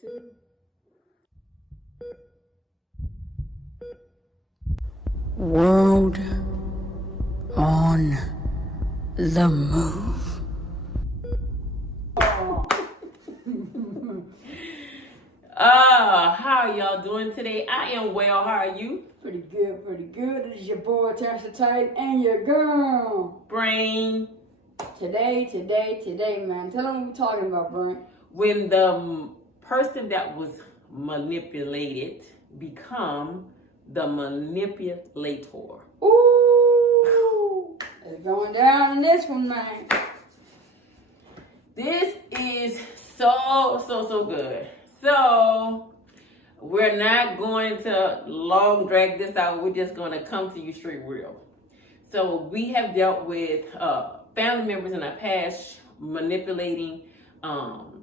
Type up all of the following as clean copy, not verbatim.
to World on the Move. How are y'all doing today? I am well. How are you? Pretty good, pretty good. This is your boy, Tasha Tight, and your girl, Brain. Today, man. Tell them what we're talking about, Brain. When the person that was manipulated become the manipulator. Ooh, it's going down in this one, man. This is so good. So we're not going to long drag this out. We're just going to come to you straight real. So we have dealt with family members in our past manipulating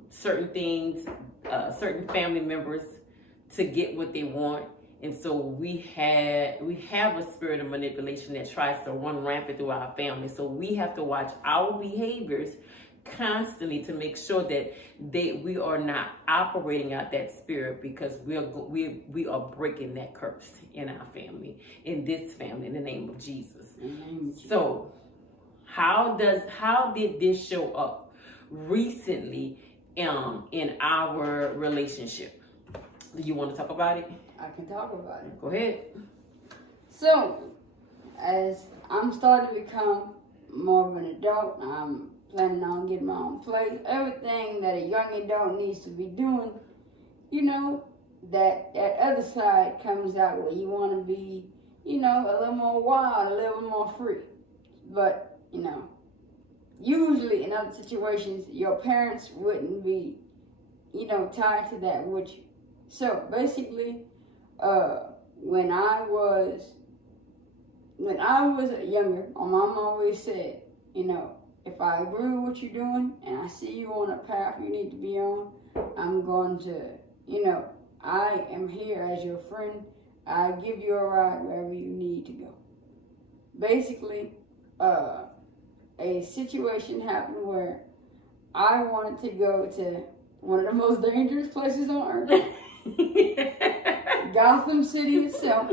certain things, certain family members to get what they want. And so we have a spirit of manipulation that tries to run rampant through our family. So we have to watch our behaviors constantly to make sure that we are not operating out that spirit, because we are breaking that curse in our family, in this family, in the name of Jesus. So how did this show up recently in our relationship? Do you want to talk about it? I can talk about it. Go ahead. So, as I'm starting to become more of an adult, I'm planning on getting my own place. Everything that a young adult needs to be doing, that other side comes out where you want to be, a little more wild, a little more free. But, usually in other situations, your parents wouldn't be, tied to that, would you? So basically, when I was younger, my mom always said, if I agree with what you're doing and I see you on a path you need to be on, I'm going to, I am here as your friend. I give you a ride wherever you need to go. Basically, a situation happened where I wanted to go to one of the most dangerous places on earth. Gotham City itself,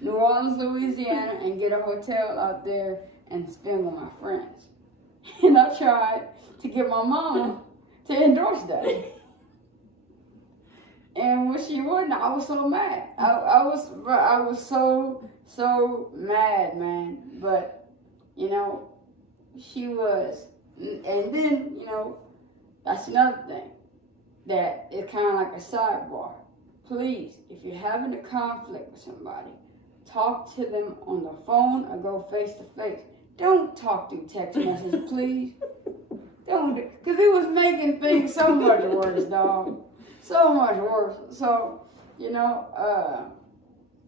New Orleans, Louisiana, and get a hotel out there and spend with my friends. And I tried to get my mama to endorse that. And when she wouldn't, I was so mad. I was so mad, man. But, she was. And then, that's another thing that is kind of like a sidebar. Please, if you're having a conflict with somebody, talk to them on the phone or go face to face. Don't talk through text messages, please. Don't, because it was making things so much worse, dog. So much worse. So,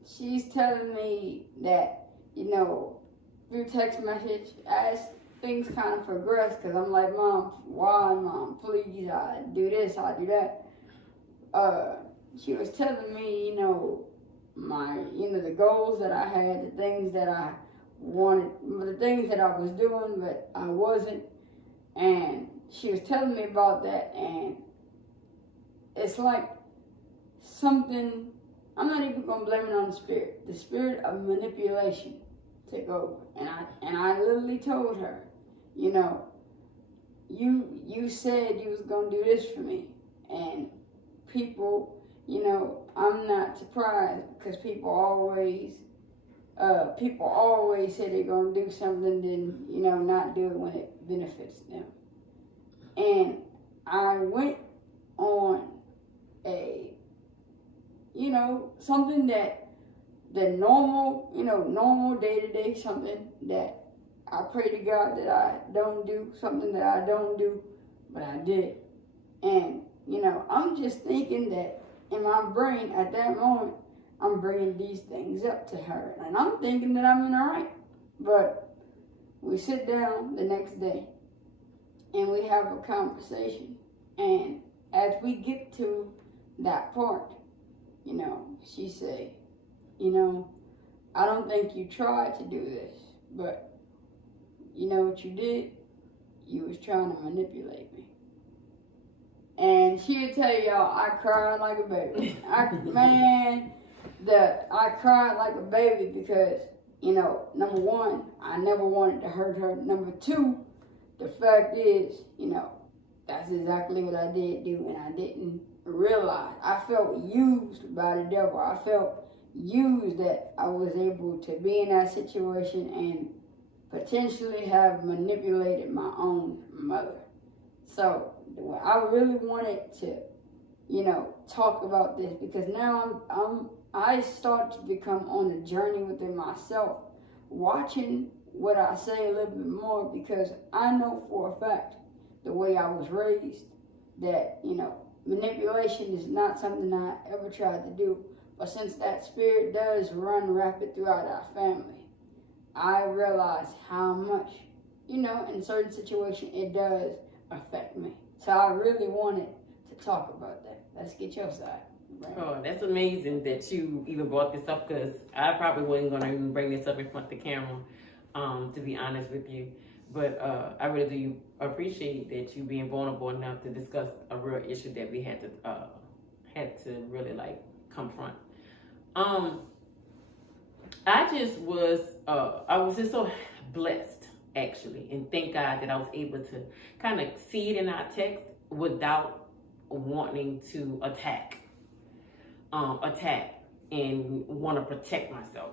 she's telling me that, through text message, as things kind of progress, because I'm like, Mom, why, Mom? Please, I do this, I do that. She was telling me, my, the goals that I had, the things that I wanted, the things that I was doing, but I wasn't. And she was telling me about that, and it's like something, I'm not even going to blame it on the spirit of manipulation took over. And I literally told her, you said you was going to do this for me. And people, I'm not surprised, because people always say they're going to do something, then, not do it when it benefits them. And I went on a, something that the normal day-to-day, something that I pray to God that I don't do, something that I don't do, but I did. And, I'm just thinking that in my brain at that moment, I'm bringing these things up to her. And I'm thinking that I'm in the right. But we sit down the next day and we have a conversation. And as we get to that part, she say, I don't think you tried to do this, but you know what you did? You was trying to manipulate me. And she'll tell y'all, I cried like a baby. I cried like a baby because, number one, I never wanted to hurt her. Number two, the fact is, that's exactly what I did do, and I didn't realize. I felt used by the devil. I felt used that I was able to be in that situation and potentially have manipulated my own mother. So I really wanted to, talk about this because now I start to become on a journey within myself, watching what I say a little bit more because I know for a fact the way I was raised that, manipulation is not something I ever tried to do. But since that spirit does run rapid throughout our family, I realize how much, in certain situations it does affect me. So I really wanted to talk about that. Let's get your side. Right? Oh, that's amazing that you even brought this up because I probably wasn't going to even bring this up in front of the camera, to be honest with you. But I really do appreciate that you being vulnerable enough to discuss a real issue that we had to really like confront. I was just so blessed actually, and thank God that I was able to kind of see it in our text without wanting to attack and want to protect myself.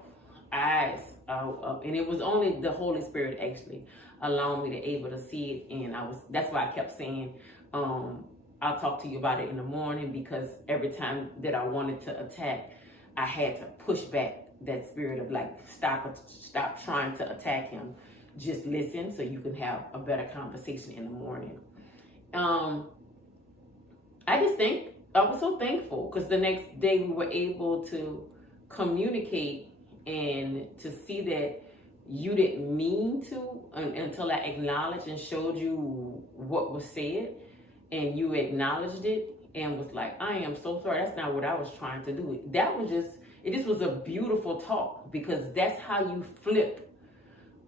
And it was only the Holy Spirit actually allowing me to able to see it, and that's why I kept saying, I'll talk to you about it in the morning, because every time that I wanted to attack, I had to push back that spirit of like, stop trying to attack him. Just listen so you can have a better conversation in the morning. I was so thankful because the next day we were able to communicate and to see that you didn't mean to until I acknowledged and showed you what was said, and you acknowledged it and was like, I am so sorry, that's not what I was trying to do. It just was a beautiful talk, because that's how you flip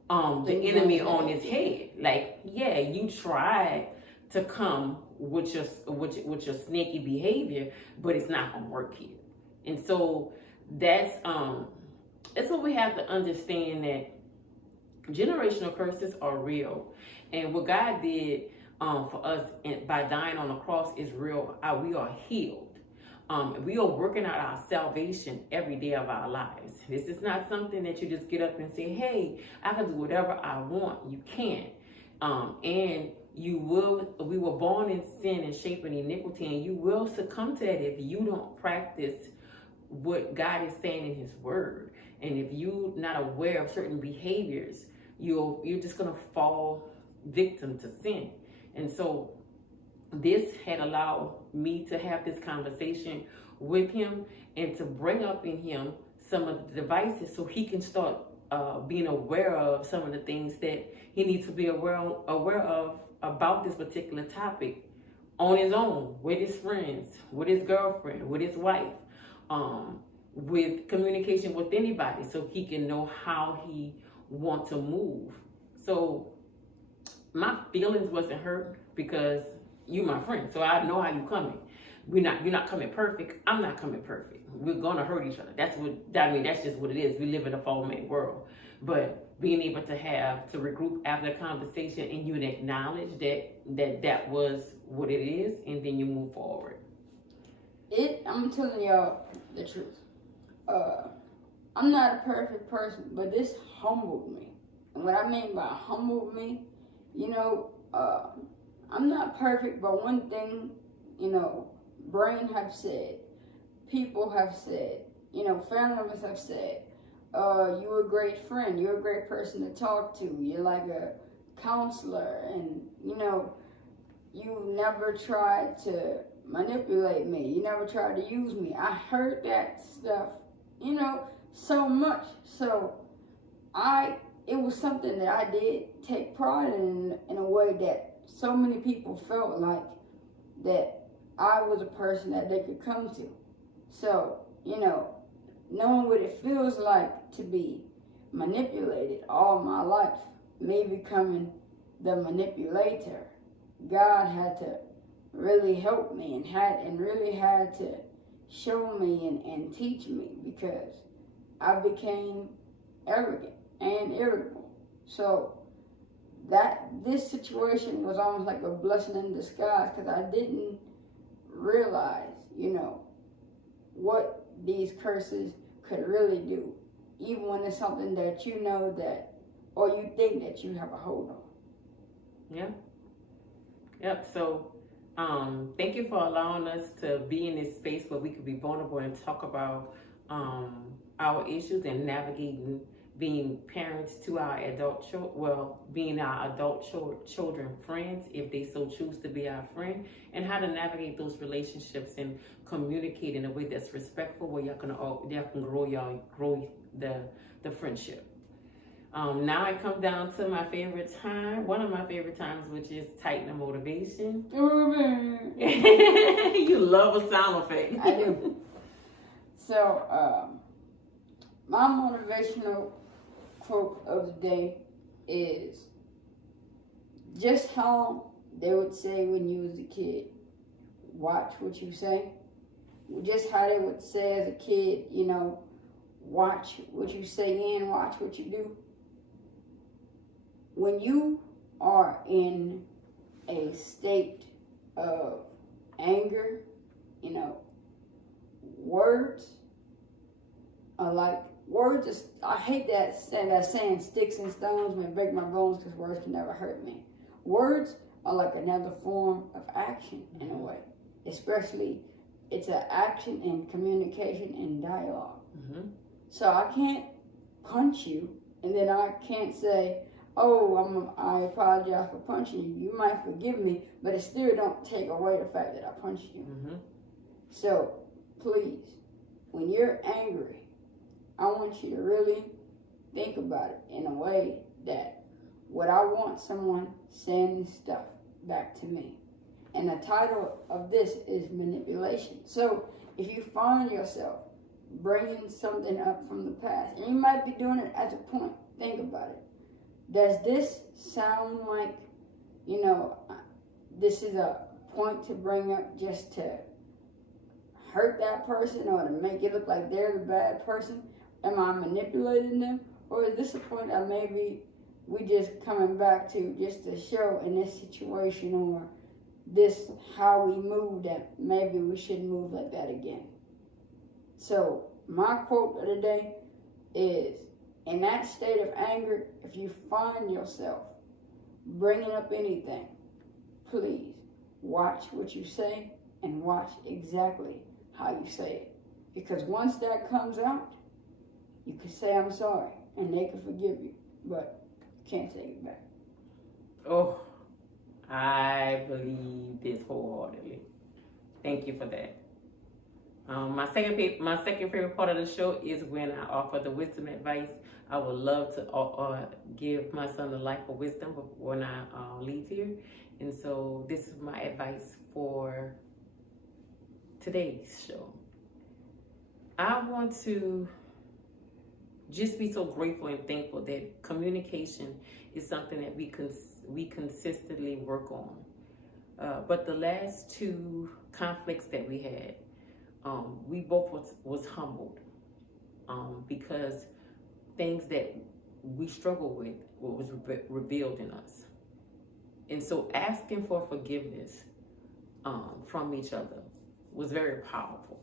the enemy on his head. Like, yeah, you tried to come with your snaky behavior, but it's not gonna work here. And so that's what we have to understand, that generational curses are real, and what God did for us by dying on the cross is real. We are healed. We are working out our salvation every day of our lives. This is not something that you just get up and say, hey, I can do whatever I want. You can't. And we were born in sin and shaped in iniquity, and you will succumb to that if you don't practice what God is saying in his word. And if you're not aware of certain behaviors, you're just going to fall victim to sin. And so this had allowed me to have this conversation with him and to bring up in him some of the devices so he can start being aware of some of the things that he needs to be aware of about this particular topic on his own, with his friends, with his girlfriend, with his wife, with communication with anybody, so he can know how he wants to move. So my feelings wasn't hurt because you my friend, so I know how you coming. You're not coming perfect. I'm not coming perfect. We're gonna hurt each other. That's just what it is. We live in a fallen world. But being able to regroup after the conversation, and you acknowledge that was what it is, and then you move forward. I'm telling y'all the truth. I'm not a perfect person, but this humbled me. And what I mean by humbled me, I'm not perfect, but one thing, brain have said, people have said, family members have said, you're a great friend, you're a great person to talk to, you're like a counselor, and, you never tried to manipulate me, you never tried to use me. I heard that stuff, so much. So it was something that I did take pride in a way that so many people felt like that I was a person that they could come to. So, knowing what it feels like to be manipulated all my life, me becoming the manipulator, God had to really helped me and really had to show me and teach me, because I became arrogant and irritable. So this situation was almost like a blessing in disguise, because I didn't realize, what these curses could really do, even when it's something that you know that, or you think that you have a hold on. Yeah. Yep. So, thank you for allowing us to be in this space where we could be vulnerable and talk about our issues and navigating being parents to our adult children. Well, being our adult children friends, if they so choose to be our friend, and how to navigate those relationships and communicate in a way that's respectful, where y'all can grow the friendship. Now I come down to my favorite time, one of my favorite times, which is tightening motivation. You love a sound effect. I do. So, my motivational quote of the day is just how they would say when you was a kid, watch what you say. Just how they would say as a kid, watch what you say and watch what you do. When you are in a state of anger, words are like, I hate that saying sticks and stones may break my bones, because words can never hurt me. Words are like another form of action in a way, especially it's an action in communication and dialogue. Mm-hmm. So I can't punch you, and then I can't say, oh, I apologize for punching you. You might forgive me, but it still don't take away the fact that I punched you. Mm-hmm. So please, when you're angry, I want you to really think about it in a way that would I want someone saying stuff back to me. And the title of this is manipulation. So if you find yourself bringing something up from the past, and you might be doing it at a point, think about it. Does this sound like, this is a point to bring up just to hurt that person or to make it look like they're the bad person? Am I manipulating them? Or is this a point that maybe we just coming back to just to show in this situation, or this how we move, that maybe we shouldn't move like that again? So my quote of the day is, in that state of anger, if you find yourself bringing up anything, please watch what you say and watch exactly how you say it. Because once that comes out, you can say I'm sorry and they can forgive you, but you can't take it back. Oh, I believe this wholeheartedly. Thank you for that. My second favorite part of the show is when I offer the wisdom advice. I would love to give my son the life of wisdom when I leave here. And so this is my advice for today's show. I want to just be so grateful and thankful that communication is something that we consistently work on. But the last two conflicts that we had, we both was humbled because things that we struggle with was revealed in us. And so asking for forgiveness from each other was very powerful.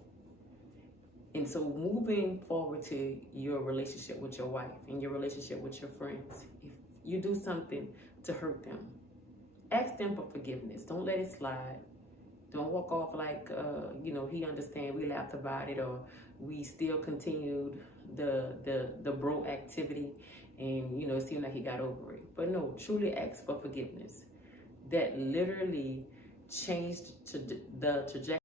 And so moving forward to your relationship with your wife and your relationship with your friends, if you do something to hurt them, ask them for forgiveness. Don't let it slide. Don't walk off like, he understand, we laughed about it, or we still continued the bro activity and, it seemed like he got over it. But no, truly ask for forgiveness. That literally changed the trajectory